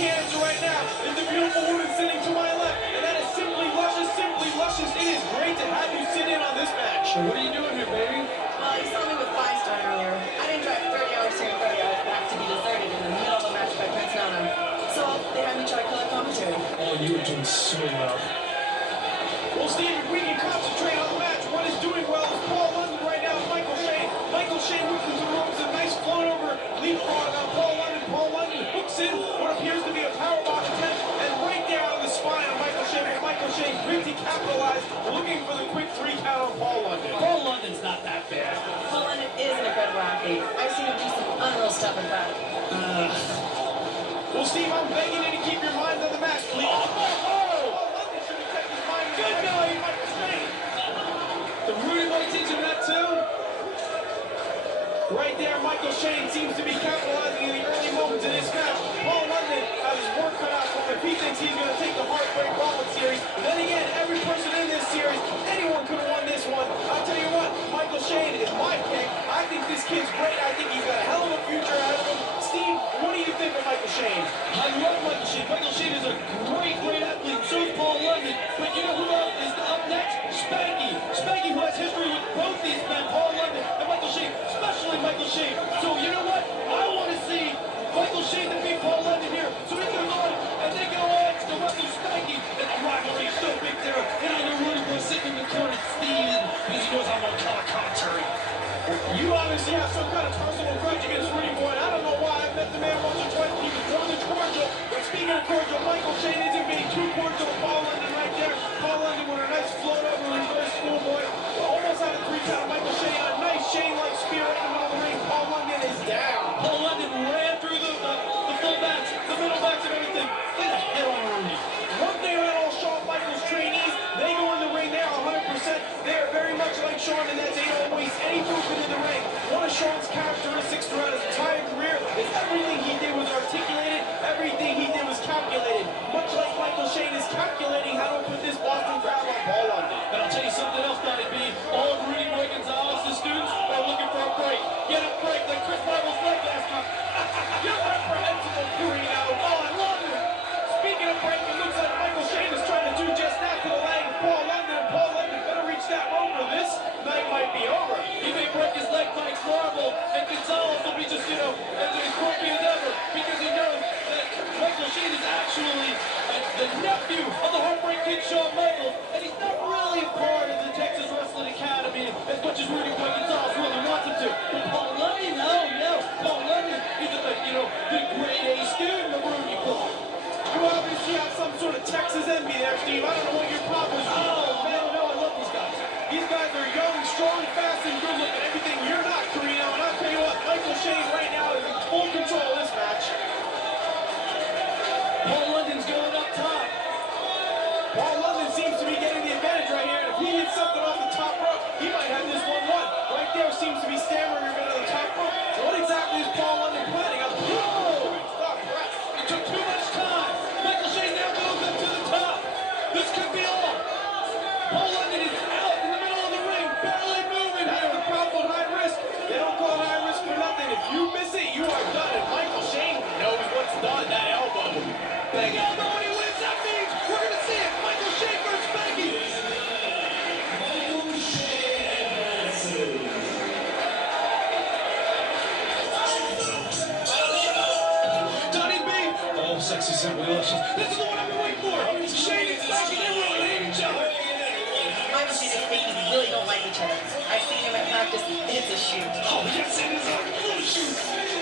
cancer right now is the beautiful woman sitting to my left, and that is simply luscious, simply luscious. It is great to have you sit in on this match. What are you doing here, baby? Well, you saw me with 5-star earlier. I didn't drive 30 hours here and 30 hours back to be deserted in the middle of a match by Prince Nana. So they had me try color commentary. Oh, you were doing so well. Well, Steve, if we can concentrate on the match, what is doing well is Paul London right now and Michael Shane. Michael Shane whipping through the ropes, a nice float over leapfrog on Paul London. Paul London hooks in what appears to be a powerbomb attempt, and right there on the spine of Michael Shane. Michael Shane quickly capitalized, looking for the quick 3 count on Paul London. Paul London's not that bad. Paul London is an incredible athlete. I've seen him do some unreal stuff in fact. Well, Steve, I'm begging you to keep your minds on the match, please. Paul London should have kept his mind. Good night, Michael Shane. The Rudy Boy teaching that too. Right there, Michael Shane seems to be capitalizing in the early moments of this match. Paul London has his work cut out for him. If he thinks he's going to take the Heartbreak Gauntlet series, then again, every person in this series, anyone could have won this one. I'll tell you what, Michael Shane is my pick. I think this kid's great. I think he's got a hell of a future ahead of him. Steve, what do you think of Michael Shane? I love Michael Shane. Michael Shane is a great athlete. So is Paul London. But you know who else is up next? Spanky. Spanky, who has history with both these men, Paul London and Michael Shane, especially Michael Shane. So you know what? I want to see Michael Shane defeat Paul London here. So he goes on, and they go on to wrestle Spanky. And the rivalry is so big there. And I know Rudy was sitting in the corner, Steve, because he knows I'm on color commentary. You obviously have some kind of personal grudge against Rudy Boy. I don't know why. I've met the man once or twice. He was more than cordial. But speaking of cordial, Michael Shane isn't being too cordial with Paul London right there. Paul London with a nice float over reverse schoolboy. Almost out of 3 count. Michael Shane on a nice Shane-like spear right in the middle of the ring. Paul London is down. Paul London ran through the fullbacks, the middle backs, and everything. Get the hell on Rudy. One thing about all Shawn Michaels trainees, they go in the ring, they are 100%. They are very much like Shawn in that they don't waste any movement in the ring. One of Shawn's characteristics throughout his entire career is everything he did was articulated, everything he did was calculated. Much like Michael Shane is calculating how to put this Boston crowd on Paul London. And I'll tell you something else, Donnie B. All of Rudy Boy Gonzalez's students are looking for a break. Get a break like Chris Bible's leg last time. You're reprehensible, Carino. Oh, I love it. Speaking of break, it looks like Michael Shane is trying to do just that to the leg of Paul London. And Paul London better reach that rope or this night might be over. He may break his leg, Mike's marble, and Gonzalez will be just, as grumpy as ever, because he knows that Michael Shane is actually the nephew of the Heartbreak Kid, Shawn Michaels, and he's not really a part of the Texas Wrestling Academy as much as Rudy Boy Gonzalez really wants him to. But Paul London, Paul London, he's the grade A student of Rudy Boy. You obviously have some sort of Texas envy there, Steve. I don't know what your problem is. Oh, man, no, I love these guys. These guys are young, strong, fast, and good looking. Everything you're not, Carino. And I'll tell you what, Michael Shane right now is in full control of this match. Paul London's going up top. Paul London seems to be getting the advantage right here. And if he hits something off the top rope, he might have this one won. Right there seems to be stammering a bit on the top rope. What exactly is Paul London planning? It took too much time. Michael Shane now goes up to the top. This could be all. Paul London is out in the middle of the ring, barely moving. That's the problem with high risk. They don't call it high risk for nothing. If you miss it, you are done. And Michael Shane knows what's done. That elbow. Big elbow, and he wins. That means we're going to see it. Michael Shane versus Spanky. Donnie B. Oh, sexy, simple illusions. This is the one I've been waiting for. Shane and Spanky, they really hate each other. Michael Shane and Spanky really don't like each other. I've seen him at practice. It's a shoot. Oh, yes, it is a little shoot.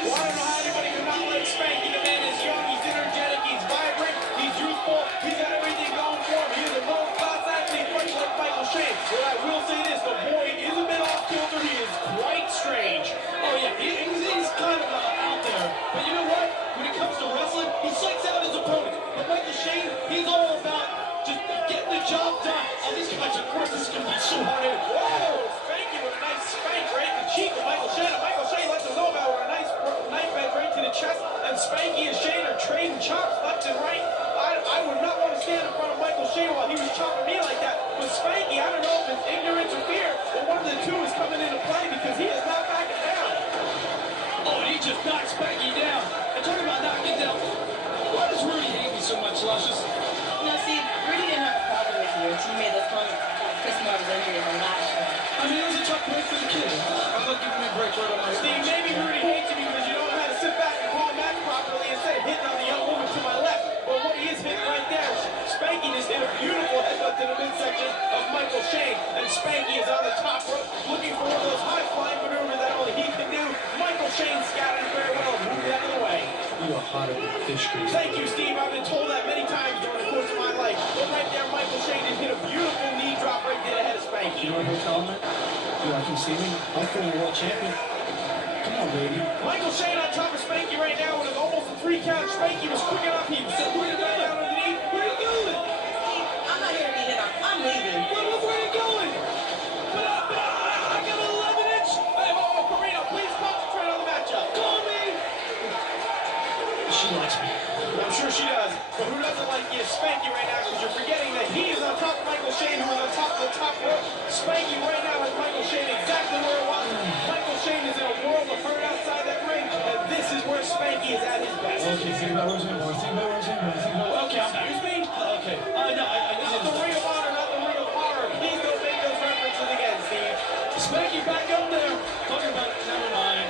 Well, I don't know how anybody could not like Spanky. The man is young, he's energetic, he's vibrant, he's youthful, he's got everything going for him. He is a world-class athlete, much like Michael Shane. But I will say this, the boy is a bit off kilter. He is quite strange. Oh, yeah, he's kind of out there. But you know what? When it comes to wrestling, he psychs out his opponent. But Michael Shane, he's all about just getting the job done. Oh, these guys are great. This is going to be so hard. Whoa, Spanky with a nice spank right in the cheek of Michael Shane. And Michael Shane lets us know about it with a nice knife edge right to the chest. And Spanky and Shane are trading chops left and right. I would not want to stand in front of Michael Shane while he was chopping me like that. But Spanky, I don't know if it's ignorance or fear, but one of the two is coming into play because he is not backing down. Oh, and he just knocked Spanky down. And talking about knocking down, what is hotter than fish grease. Thank you, Steve. I've been told that many times during the course of my life. But right there, Michael Shane just hit a beautiful knee drop right there ahead of Spanky. You know what I'm telling me? Dude, I can see me. I'm former world champion. Come on, baby. Michael Shane on top of Spanky right now with almost a 3 count. Spanky was quick enough. He was separated right down underneath. Where are you going? I'm not here to be hit on. I'm leaving. Where are you going? But I got an 11-inch. Hey, Corino, please concentrate on the matchup. Call me. She likes me. I'm sure she does. But who doesn't like you? Spanky right now, because you're forgetting that he is on top of Michael Shane, who is on top of the top rope. Spanky right now has Michael Shane exactly where it was. Michael Shane is in a world of hurt outside that ring, and this is where Spanky is at his best. Okay, think about where's it. Okay, I'm back. Excuse me? Okay. No, I Not the Ring of Honor, not the Ring of Horror. Please don't make those references again, Steve. Spanky back up there. Talking about it, never mind.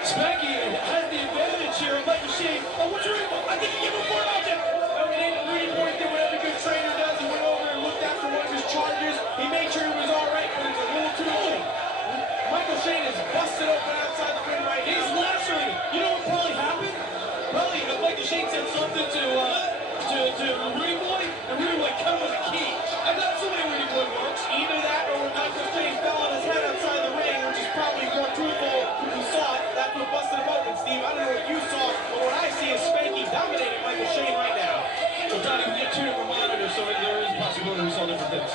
Spanky has the advantage here. Michael Shane. Oh, what's your I think he gave him 4 out there. No, he didn't. Rudy Boy did what every good trainer does. He went over and looked after one of his chargers. He made sure he was all right, but it's a little too late. Michael Shane is busted open outside the ring right He's now. lacerated. You know what probably happened? Probably Michael Shane said something to Rudy Boy, and Rudy Boy cut him with a key. And that's the way Rudy Boy works. Either that or when Michael Shane fell on his head outside the ring, which is probably more truthful. You saw it. That's what busted him open, Steve. I don't know what you saw, but what I see is Spanky dominating Michael Shane right now. So Donnie, we get 2 different monitors, so there is a possibility we saw different things.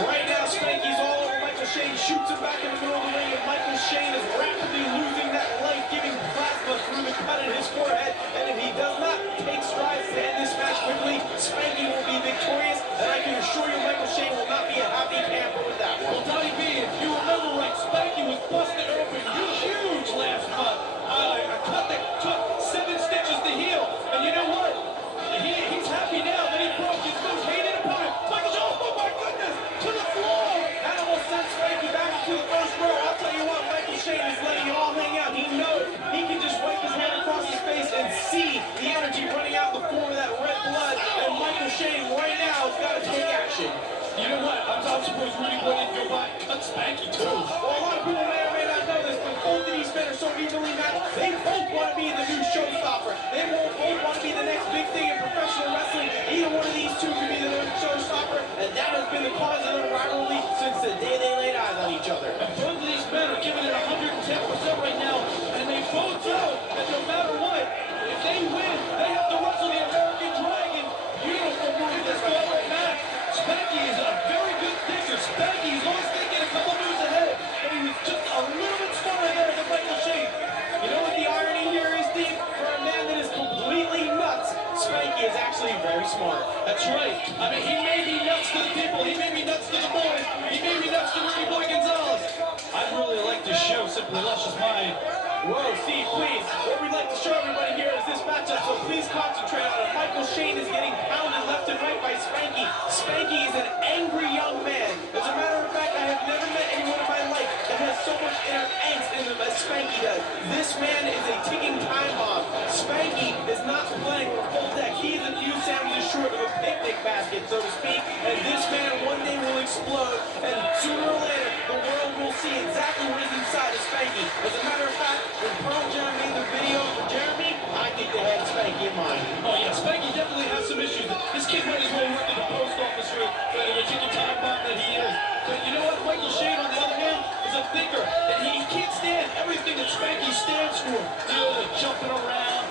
Right now, Spanky's all over Michael Shane, shoots him back in the middle of the ring, and Michael Shane is rapidly losing that life-giving plasma through the cut in his forehead. And if he does not take strides to end this match quickly, Spanky will be victorious, and I can assure you Michael Shane will not be a happy camper with that one. Well, Donnie B, if you remember right, Spanky was busted open huge last month. A cut that took 7 stitches to heal. And you know what? He's happy now that he broke his most hated opponent. Michael Shane, oh my goodness, to the floor. That almost sent Spanky back into the first row. I'll tell you what, Michael Shane is letting it all hang out. He knows he can just wipe his hand across his face and see the energy running out in the form of that red blood. And Michael Shane right now has got to take action. You know what? I'm surprised Rudy Boy didn't go by and cut Spanky too. Well, a lot of people may or may not know this, but both of these men are so evenly matched. They both want to be the new showstopper. They both want to be the next big thing in professional wrestling. Either one of these two could be the new showstopper, and that has been the cause of their rivalry since the day they laid eyes on each other. And both of these men are giving it 110% right now, and they both know that no matter what, if they win, they have to wrestle the American Dragon. Beautiful move in this gauntlet match. Spanky is a very good thinker. Spanky is always thinking a couple moves ahead, but he was just a little bit smarter there than Michael Shane. You know what the irony here is, Steve? For a man that is completely nuts, Spanky is actually very smart. That's right. I mean, he may be nuts to the people. He may be nuts to the boys. He may be nuts to Rudy Boy Gonzalez. I'd really like to show Simply Luscious my... Whoa, Steve, please. What we'd like to show everybody here is this matchup, so please concentrate on it. Michael Shane is getting pounded left and right by Spanky. Spanky is an angry young man. As a matter of fact, I have never met anyone in my life that has so much inner angst in them as Spanky does. This man is a ticking time bomb. Spanky is not playing with a full deck. He is a few sandwiches short of a picnic basket, so to speak. And this man one day will explode, and sooner or later, the world will see exactly what is inside of Spanky. As a matter of fact, when Pearl Jam made the video for Jeremy, I think they had Spanky in mind. Oh yeah, Spanky definitely has some issues. This kid might as well work at the post office for the chicken time bomb that he is. But you know what? Michael Shane, on the other hand, is a thinker. And he can't stand everything that Spanky stands for. You know, the jumping around.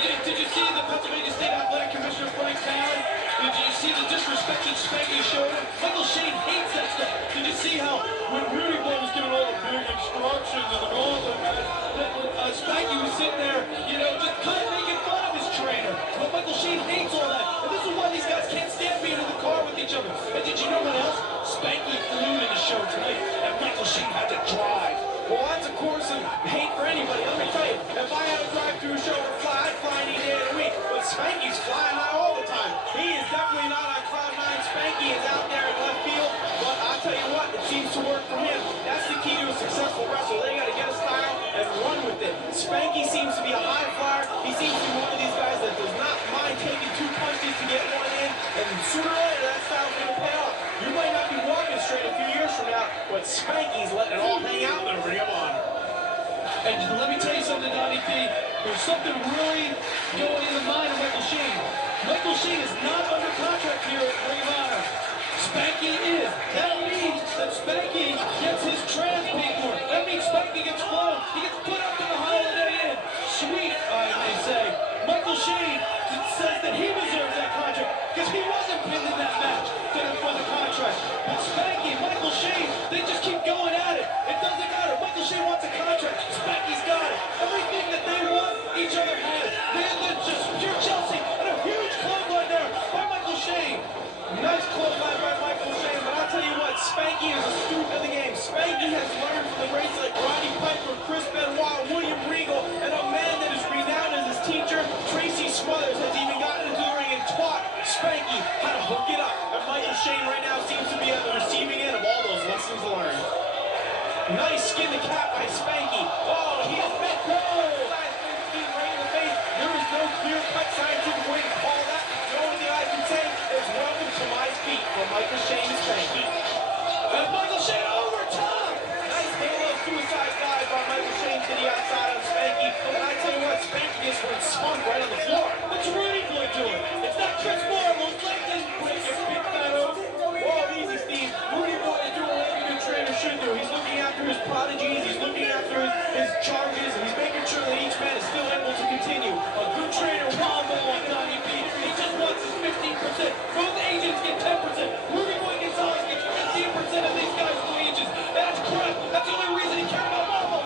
Did you see the Pennsylvania State Athletic Commissioner Frank Fallon? Did you see the disrespect that Spanky showed him? Michael Shane hates that stuff. Did you see how when Rudy Boy was giving all the big instructions and the gauntlet match, that Spanky was sitting there, just kind of making fun of his trainer. But Michael Shane hates all that. And this is why these guys can't stand being in the car with each other. And did you know what else? Spanky flew to the show tonight, and Michael Shane had to drive. Well, that's a course of hate for anybody. Let me tell you, if I had to drive through a show to fly, I'd fly any day of the week. But Spanky's flying high all the time. He is definitely not on cloud nine. Spanky is out there in left field. But I'll tell you what, it seems to work for him. That's the key to a successful wrestler. They got to get a style and run with it. Spanky seems to be a high flyer. He seems to be one of these guys that does not mind taking 2 punches to get one in. And sooner or later, that style's going to pay off. You might not be walking straight a few years from now, but Spanky's letting it all hang out in the Ring of Honor. And let me tell you something, Donnie P. Shane is not under contract here at Ring of Honor. Spanky is. That means that Spanky gets his trans paid for. That means Spanky gets flown. He gets put up in the Holiday Inn. Sweet, I may say. Michael Shane says that he deserves that contract because he wasn't pinned in that match for the contract. But Spanky, Michael Shane, they just keep going at it. It doesn't matter. Michael Shane wants a contract. Spanky's got it. Everything that they want, each other has. They're just pure Chelsea and a huge clothesline there by Michael Shane. Nice clothesline by Michael Shane, but I'll tell you what, Spanky is a student of the game. Spanky has learned from the greats like Roddy Piper, Chris Benoit, William Regal, and a man that is renowned as his teacher, Tracy Smothers, has even gotten into the ring and taught Spanky how to hook it up. And Michael Shane right now seems to be at the receiving end of all those lessons learned. Nice skin to cap by Spanky. Oh, he has been right in the face. There is no clear-cut scientific way to call that. The only thing I can say is welcome to my feet from Michael Shane and Spanky. And Michael Shane over top. Nice halo suicide dive by Michael Shane to the outside on Spanky. And I tell you what, Spanky just went spunk right on the floor. What's Rudy Boy doing? It's not Chris Marvel's leg doesn't break your big fat over. Whoa, easy, Steve. Rudy Boy is doing what every good trainer should do. He's looking after his prodigies, he's looking after his charges, and he's making sure that each man is still able to continue. A good trainer will go on WP. He just wants his 15%. Both agents get 10%. Rudy Boy Gonzalez gets 15% of these guys' wages. That's crap. That's the only reason he cared about Marvel.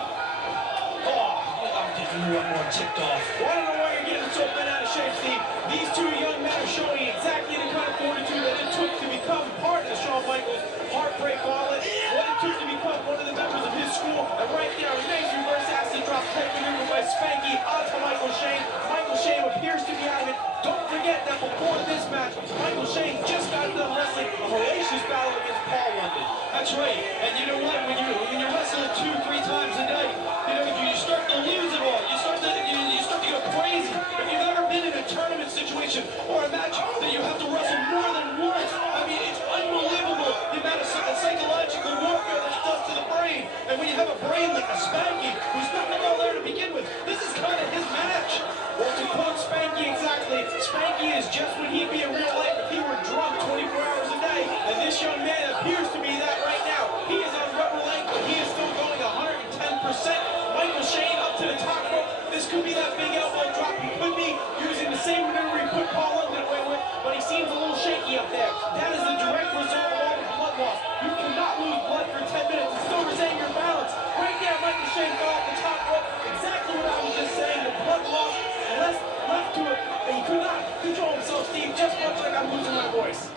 Oh, I'm getting more ticked off. Well, I don't know why you're getting so bent out of shape, Steve. These two young men are showing exactly the kind of fortitude that it took to become part of the Shawn Michaels Heartbreak Gauntlet, what it took to become one of the members of his school. And right there, a nice reverse acid drop head maneuver by Spanky onto Michael Shane. Michael Shane appears to be out of it. Don't forget that before this match, Michael Shane just got done wrestling a hellacious battle against Paul London. That's right. And you know what? When you're wrestling 2-3 times a day, you start to lose it all. You start to go crazy. If you've ever been in a tournament situation or a match that you have to wrestle more than once, I mean, it's unbelievable the amount of psychological warfare that it does to the brain. And when you have a brain like a Spanky, who's nothing all there to begin with, this is kind of his match. Well, to quote Spanky exactly, Spanky is just what he'd be in real life if he were drunk 24 hours a day. And this young man appears to be that right now. He is on rubber leg, but he is still going 110%. Michael Shane up to the top rope. This could be that big elbow drop. He could be using the same maneuver he put Paul London away with, but he seems a little shaky up there. That is the direct result of all the blood loss. You cannot lose blood for 10 minutes and still retain your balance. Right there, Michael Shane fell off the top rope. Exactly what I was just saying. The blood loss left to it, and he could not control himself, Steve, just much like I'm losing my voice.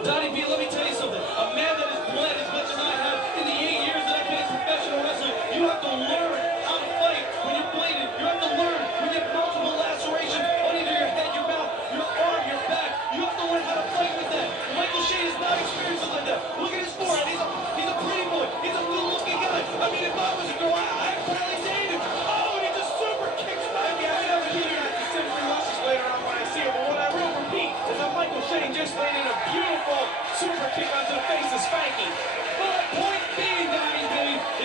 Donnie B, let me tell you something. A man that has bled as much as I have in the 8 years that I've been in professional wrestling, you have to learn how to fight when you're bleeding. You have to learn when you have multiple lacerations on either your head, your mouth, your arm, your back. You have to learn how to fight with that. Michael Shane is not experienced like that. Look at his forehead. He's a pretty boy. He's a good-looking guy. I mean, if I was a girl, I'd probably date him. Oh, and he just super kicks back. Yeah, I never hear that. He's simply luscious later on when I see him. But what I will repeat is that Michael Shane just landed a beautiful super kick onto the face of Spanky. But point being, Donnie B,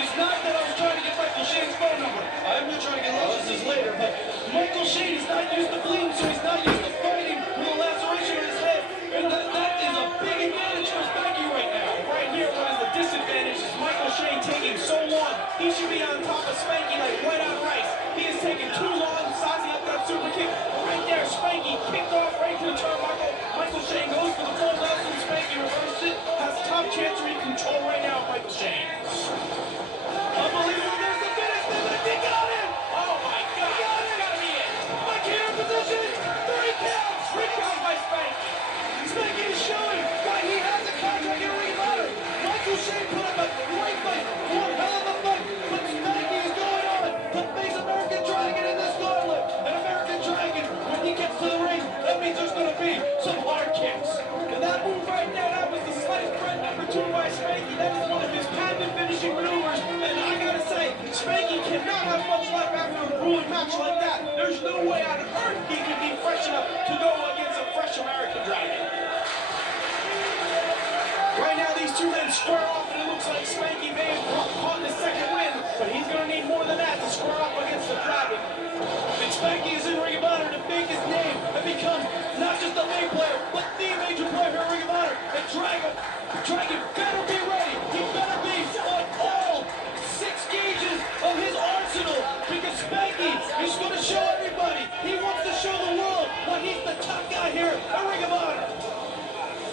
is not that I was trying to get Michael Shane's phone number. I'm not trying to get Lewis's later, but Michael Shane is not used to bleeding, so he's not used to fighting with a laceration on his head. And that is a big advantage for Spanky right now. Right here, what is the disadvantage is Michael Shane taking so long. He should be on top of Spanky like white on rice. He is taking too long, sizing up that super kick. Right there, Spanky kicked off right to the turnbuckle. Michael Shane goes for the full Nelson. Spanky reverses it. Has a top chance to control right now, Michael Shane. Unbelievable. There's the finish. They got him. Oh my God. That's gotta be it. Mike here in position. 3 counts. 3 counts by Spanky. Spanky is showing why he has a contract in Ring of Honor. Michael Shane put up a great fight. One hell of a fight. But Spanky is going on to face American Dragon in this gauntlet. An American Dragon, when he gets to the ring, that means there's going to be some hard kicks. And that move right there, that was the sliced bread number 2 by Spanky. That is one of his patented finishing maneuvers. And I gotta say, Spanky cannot have much life after a grueling match like that. There's no way on earth he can be fresh enough to go against a fresh American Dragon. Right now, these two men square off, and it looks like Spanky may have caught the second win, but he's gonna need more than that to square off against the Dragon. And Spanky is in Ring of Honor to make his name and become not just a main player, but the major player here in Ring of Honor. And Dragon better be ready. He better be on all 6 gauges of his arsenal, because Spanky is going to show everybody. He wants to show the world why he's the top guy here at Ring of Honor.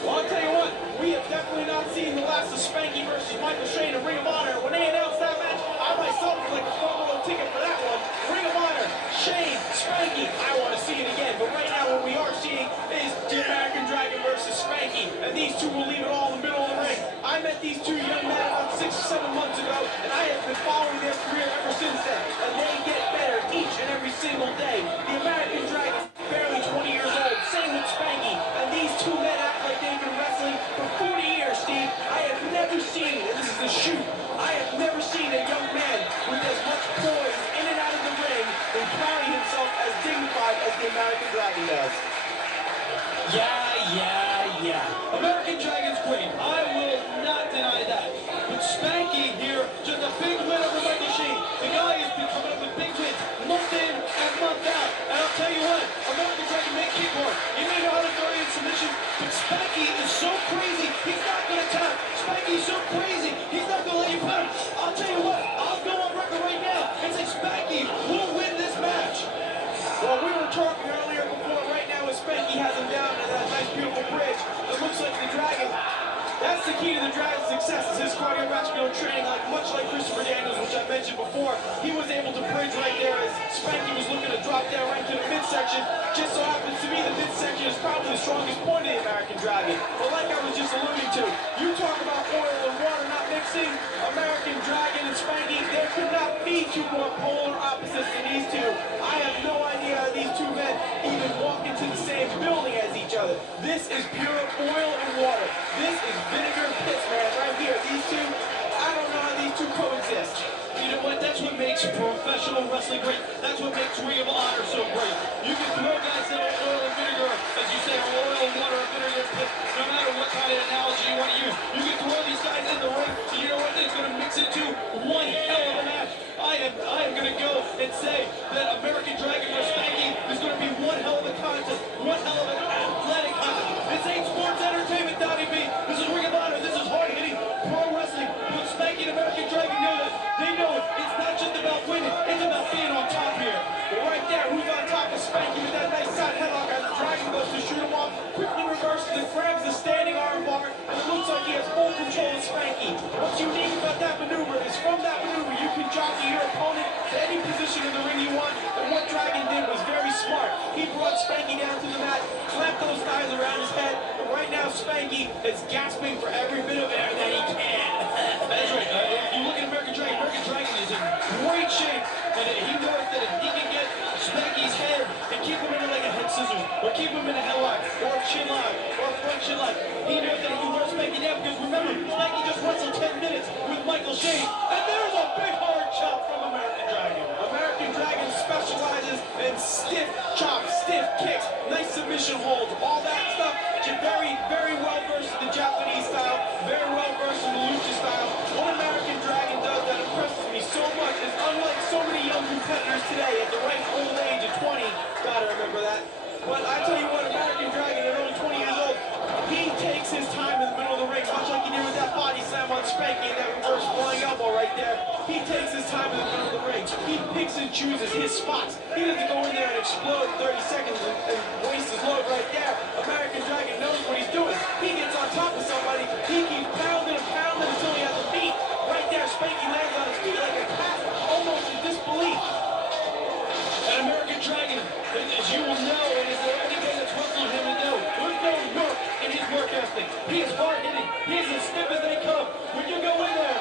Well, I'll tell you what, we have definitely not seen the last of Spanky versus Michael Shane in Ring of Honor. When they announced that match, I myself was like a front row ticket for that one. Ring of Honor, Shane, Spanky, I want to see it again. But right now what we are seeing is the American Dragon versus Spanky. And these two will leave it all in the middle of the ring. I met these two young men about 6 or 7 months ago, and I have been following their career ever since then. And they get better each and every single day. The American Dragon, barely 20 years old, same with Spanky. And these two men act like they've been wrestling for 40 years, Steve. I have never seen, and this is a shoot, I have never seen a young man with as much poise in and out of the ring and carrying himself as dignified as the American Dragon does. Yeah. American Dragon's great. I will not deny that. But Spanky here, just a big win over Michael Shane. The guy has been coming up with big wins month in and month out. And I'll tell you what, American Dragon may kick hard. He may know how to throw in submission, but Spanky is so crazy, he's not going to tap. Spanky's so crazy, he's not going to let you put him. I'll tell you what, I'll go on record right now and say Spanky will win this match. Well, we were talking earlier before, right now as Spanky has him down to that nice beautiful bridge. It looks like the Dragon, that's the key to the Dragon's success, is his cardiovascular training, much like Christopher Daniels, which I mentioned before. He was able to bridge right there as Spanky was looking to drop down right to the midsection. Just so happens to be the midsection is probably the strongest point of the American Dragon. But like I was just alluding to, you talk about oil and water not mixing, American Dragon and Spanky, there could not be two more polar opposites than these two. I have no idea how these two men even walk into the same building as each other. This is pure oil and water. This is vinegar and piss, man, right here. These two, I don't know how these two coexist. You know what? That's what makes professional wrestling great. That's what makes Ring of Honor so great. You can throw guys that are oil and vinegar, as you say, or oil and water and vinegar, no matter what kind of analogy you want to use. You can throw these guys in the ring, and you know what? It's going to mix into one hell of a match. I am going to go and say that American Dragon versus Spanky is going to be one hell of a contest, one hell of an athletic contest. This ain't sports entertainment, Donnie B. This is Ring of Honor. This is hard-hitting pro wrestling. But Spanky and American Dragon know that. They know it. It's not just about winning. It's about being on top here. But right there, who's on top of Spanky with that nice side headlock as the Dragon goes to shoot him off, quickly reverses and grabs the standing arm bar, and it looks like he has full control of Spanky. What's unique about that maneuver is from that maneuver, you can jockey your opponent to any position in the ring you want, and what Dragon did was very smart. He brought Spanky down to the mat, clamped those thighs around his head, and right now Spanky is gasping for every bit of air that he can. That's right. You look at American Dragon is in great shape, and he knows that if he can get Spanky's head and keep him in like a head scissors, or keep him in a headlock, or a chin lock, or a front chin lock, he knows that he can wear Spanky down, because remember, Spanky just wrestled 10 minutes with Michael Shane, and there's a big hard chop from American Dragon. American Dragon specializes in stiff chops, stiff kicks, nice submission holds, all that stuff. Very, very well versed in the Japanese style, very well versed in the lucha style. What American Dragon does that impresses me so much is, unlike so many young competitors today at the ripe old age of 20, gotta remember that. But I tell you what, American Dragon at only 20 years old, he takes his time in the middle of the ring, much like he did with that body slam on Spanky and that reverse flying elbow right there. He takes his time in the middle of the ring. He picks and chooses his spots. He doesn't go in there and explode in 30 seconds and waste his load right there. American Dragon knows what he's doing. He gets on top of somebody. He keeps pounding and pounding until he has a beat. Right there, Spanky lands on his feet like a cat, almost in disbelief. And American Dragon, as you will know, and as anybody that's wrestled him will know, there's no work in his work ethic. He's hard-hitting. He's as stiff as they come. When you go in there,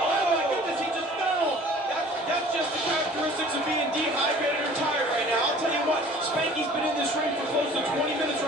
oh my goodness, he just fell. That's just the characteristics of being dehydrated or tired right now. I'll tell you what, Spanky's been in this ring for close to 20 minutes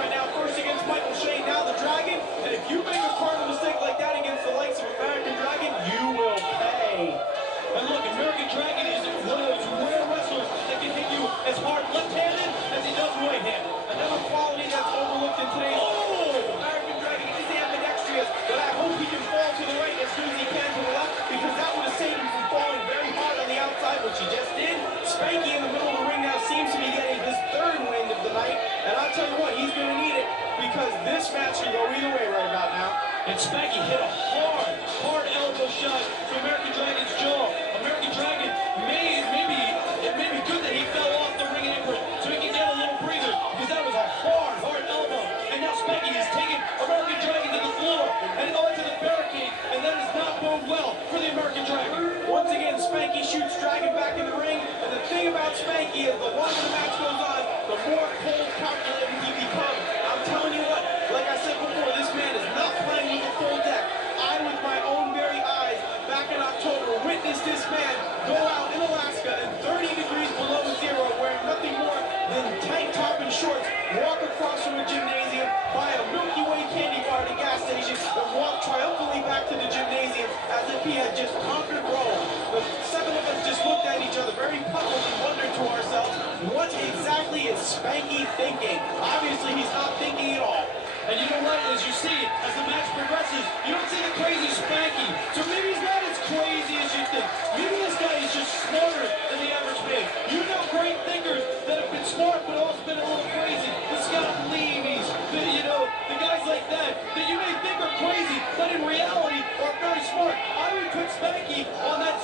And Spanky hit a hard elbow shot to American Dragon's jaw. American Dragon it may be good that he fell off the ring apron so he can get a little breather, because that was a hard elbow. And now Spanky is taking American Dragon to the floor and onto the barricade, and that does not bode well for the American Dragon. Once again, Spanky shoots Dragon back in the ring, and the thing about Spanky is the longer the match goes on, the more cold calculating he becomes. I'm telling you what, like I said before, this man is not playing with a full deck. I, with my own very eyes, back in October, witnessed this man go out in Alaska in 30 degrees below zero, wearing nothing more than tank top and shorts, walk across from a gymnasium, buy a Milky Way candy bar at a gas station, and walk triumphantly back to the gymnasium as if he had just conquered Rome. The seven of us just looked at each other very puzzled and wondered to ourselves, what exactly is Spanky thinking? Obviously, he's not thinking at all. And you know what, as you see, as the match progresses, you don't see the crazy Spanky. So maybe he's not as crazy as you think. Maybe this guy is just smarter than the average man. You know great thinkers that have been smart but also been a little crazy. The Scott Levy's, the guys like that you may think are crazy, but in reality are very smart. I would put Spanky on that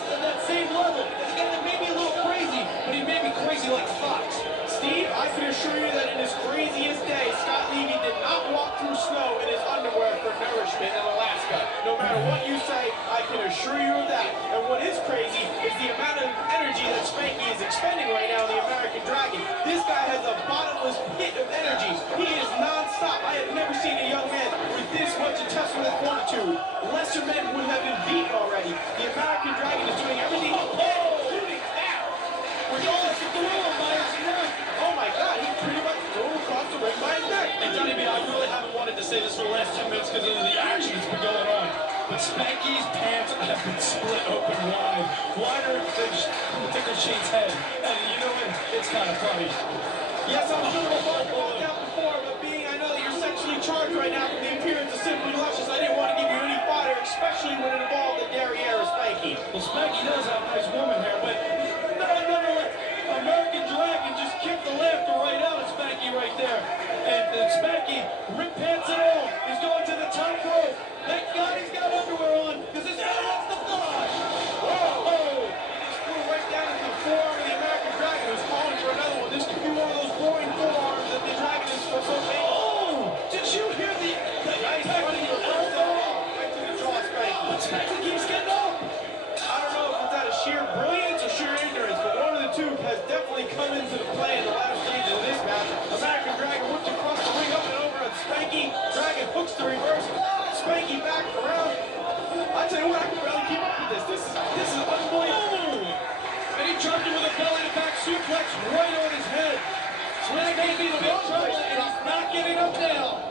same level. As a guy that may be a little crazy, but he may be crazy like a fox. Steve, I can assure you that in his craziest day, Scott Levy did not walk through snow in his underwear for nourishment in Alaska. No matter what you say, I can assure you of that. And what is crazy is the amount of energy that Spanky is expending right now in the American Dragon. This guy has a bottomless pit of energy. He is non-stop. I have never seen a young man with this much intestinal fortitude. Lesser men would have been beaten already. The American Dragon is doing everything he can, including that. We're going to throw him by his neck. Oh my God, he pretty much threw across the ring by his neck. And Johnny B, I really haven't wanted to say this for the last 2 minutes because of the action that's been going on. But Spanky's pants have been split open wide, wider than Ticker Shane's head. And you know what? It's kind of funny. Yes, I'm sure we'll talk out before, but being I know that you're sexually charged right now from the appearance of Simply Luscious, I didn't want to give you any fodder, especially when it involved the derriere of Spanky. Well, Spanky does have a nice woman here, but nonetheless, American Dragon just kicked the laughter right out of Spanky right there. And Spanky, ripped pants and all, he's going to the top rope. Thank God he's got underwear on, because this guy wants to fly. Whoa! He just flew right down into the forearm of the American Dragon, who's calling for another one. This could be one of those boring forearms that the Dragon is so famous. Oh! Did you hear the Nice impact running of the reverse elbow? elbow right to the jaw, Spanky. But Spanky keeps getting up. I don't know if it's out of sheer brilliance or sheer ignorance, but one of the two has definitely come into the play in the latter stages of this match. American Dragon whips across the ring up and over on Spanky. Dragon hooks the reverse. Spanky back around. I tell you what, I can barely keep up with this. This is unbelievable. And he jumped him with a belly-to-back suplex right on his head. Spanky's in big trouble, and he's not getting up now.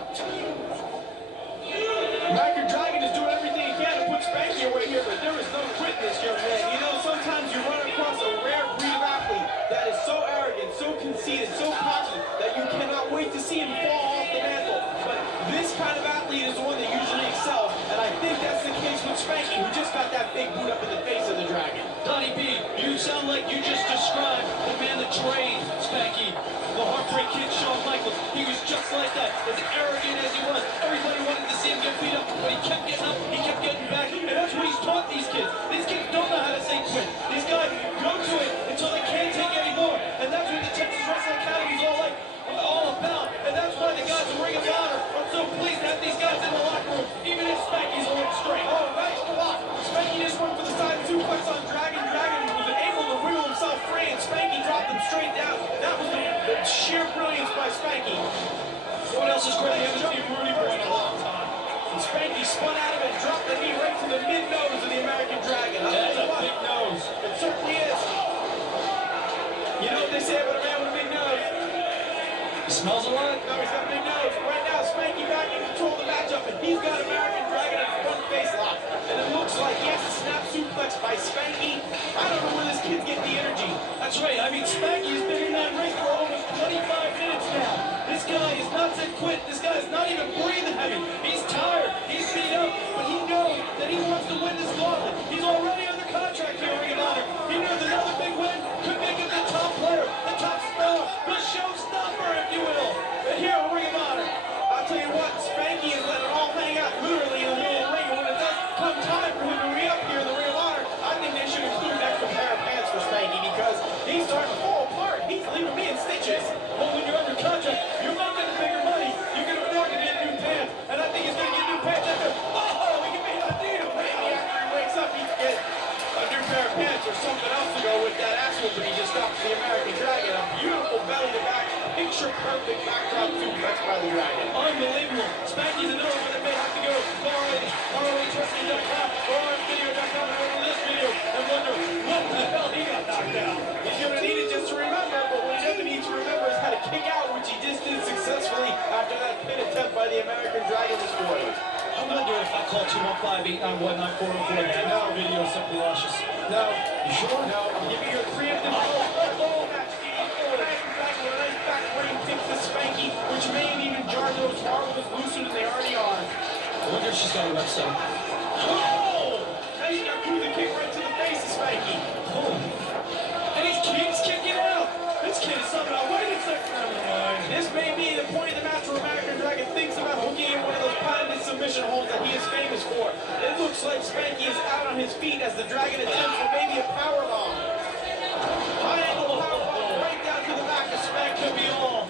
American Dragon is doing everything he can to put Spanky away here, but there is no quit in this young man. You know, sometimes you run across a rare breed of athlete that is so arrogant, so conceited, so cocky, that you cannot wait to see him fall off the mantle. But this kind of athlete is the one that usually excels, and I think that's the case with Spanky, who just got that big boot up in the face of the Dragon. Donnie B, you sound like you just described the man that trained Spanky. The Heartbreak Kid, Shawn Michaels, he was just like that, as arrogant as he was. Everybody wanted to see him get beat up, but he kept getting up, he kept getting back, and that's what he's taught these kids. These kids don't know how to say quit. These guys go to it until they can't take any more, and that's what the Texas Wrestling Academy is all about, and that's why the guys in Ring of Honor are so pleased to have these guys in the locker room, even if Spanky's a little straight. Oh, nice block. Spanky just went for the side suplex on Dragon. Dragon was able to wiggle himself free, and Spanky dropped him straight down. That was the sheer brilliance by Spanky. What else is great? We haven't seen Rudy Boy in a long time. And Spanky spun out of it and dropped the knee right to the mid-nose of the American Dragon. That's a big nose. It certainly is. You know what they say about a man with a big nose? He smells a lot. No, he's got a big nose. Right now, Spanky back in control of the matchup, and he's got American Dragon in front face lock. And it looks like, yes, a snap suplex by Spanky. I don't know where this kid's getting the energy. That's right. I mean, Spanky's been in that ring for almost 25 minutes now. This guy is not said quit. This guy is not even breathing heavy. He's tired. He's beat up, but he knows that he wants to win this gauntlet. He's already under contract here in Ring of Honor. He knows another big win could make him the top player, the top star, the showstopper, if you will. But here in Ring of Honor, I'll tell you what, Spanky is letting it all hang out literally in the middle picture-perfect backdrop suplex by the Dragon. Unbelievable. Spanky's another one that may have to go to ROH.com or RFvideo.com and over this video and wonder what the hell he got knocked out. He's going to need it just to remember, but what he doesn't need to remember is how to kick out, which he just did successfully after that pin attempt by the American Dragon was foiled. I wonder if I call 215-891-9404 that. No, video simply luscious. No. You sure? No. I'm giving you a preemptive oh, match, Steve. Back with a nice back brain kick to Spanky, which may even jar those marbles looser than they already are. I wonder if she's got a website. Oh! Nice Yakuza kick right to the face of Spanky. Oh. And he keeps kicking out. This kid is somehow waiting a second. This may be the point of the match where American Dragon thinks about hooking in one of those patented submission holds that he is famous for. It looks like Spanky is out on his feet as the Dragon attempts for maybe a powerbomb. High angle powerbomb right down to the back of Spanky. Could be all.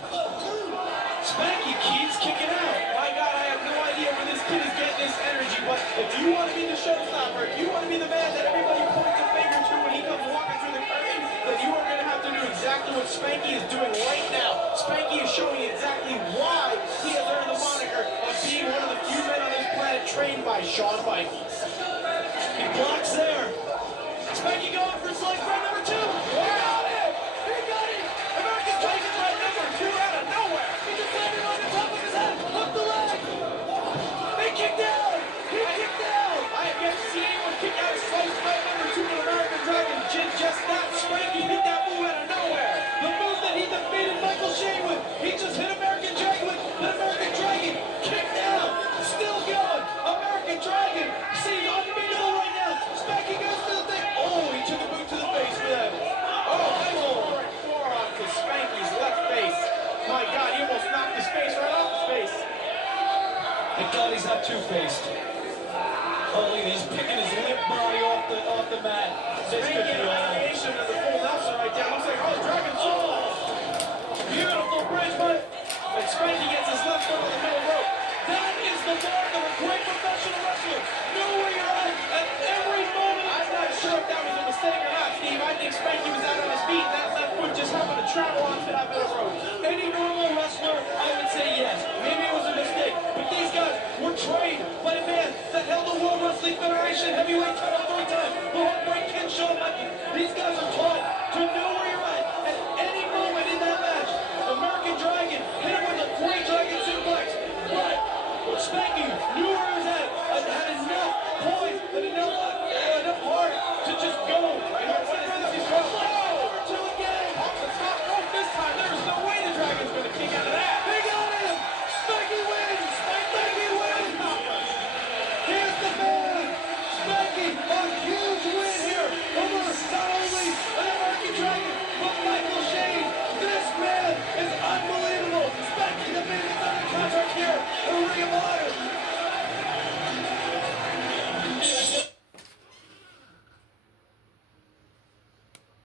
Spanky keeps kicking out. My God, I have no idea where this kid is getting this energy, but if you want to be the showstopper, if you want to be the man that everybody points a finger to when he comes walking through the curtain, then you are going to have to do exactly what Spanky is doing right now. Spanky is showing exactly why he has earned the moniker of being one of the few men on this planet trained by Shawn Michaels. He blocks there. Spanky going for slice right number 2. He got it! He got it! American Dragon right number 2 out of nowhere! He just landed on the top of his head. Up the leg. They kicked out. He kicked out. I have yet to see anyone kick out a slice right number 2 in American Dragon. Just that Spanky hit that move out of nowhere. The move that he defeated Michael Shane with. He just hit American Dragon with. But American Dragon kicked out. Still going. American Dragon seems unbeatable right now. Spanky goes to the thing. Oh, he took a boot to the face for that. Oh, nice forearm to Spanky's left face. My God, he almost knocked his face right off his face. Thank God he's not two-faced. Oh, look, he's picking his limp body off the mat. This could Spanky be in all. variation of the full Nelson right there. Looks like, oh, Dragon Soul. Beautiful bridge, but And Spanky gets his left foot on the middle rope. that is the mark of a great professional wrestler. Know where you're at every moment. I'm not sure if that was a mistake or not, Steve. I think Spanky was out on his feet. That left foot just happened to travel onto that middle rope. Any normal wrestler, I would say yes. Maybe it was a mistake, but these guys were trained by a man that held the World Wrestling Federation heavyweight title 3 times. The Heartbreak Kid, Shawn Michaels. These guys are taught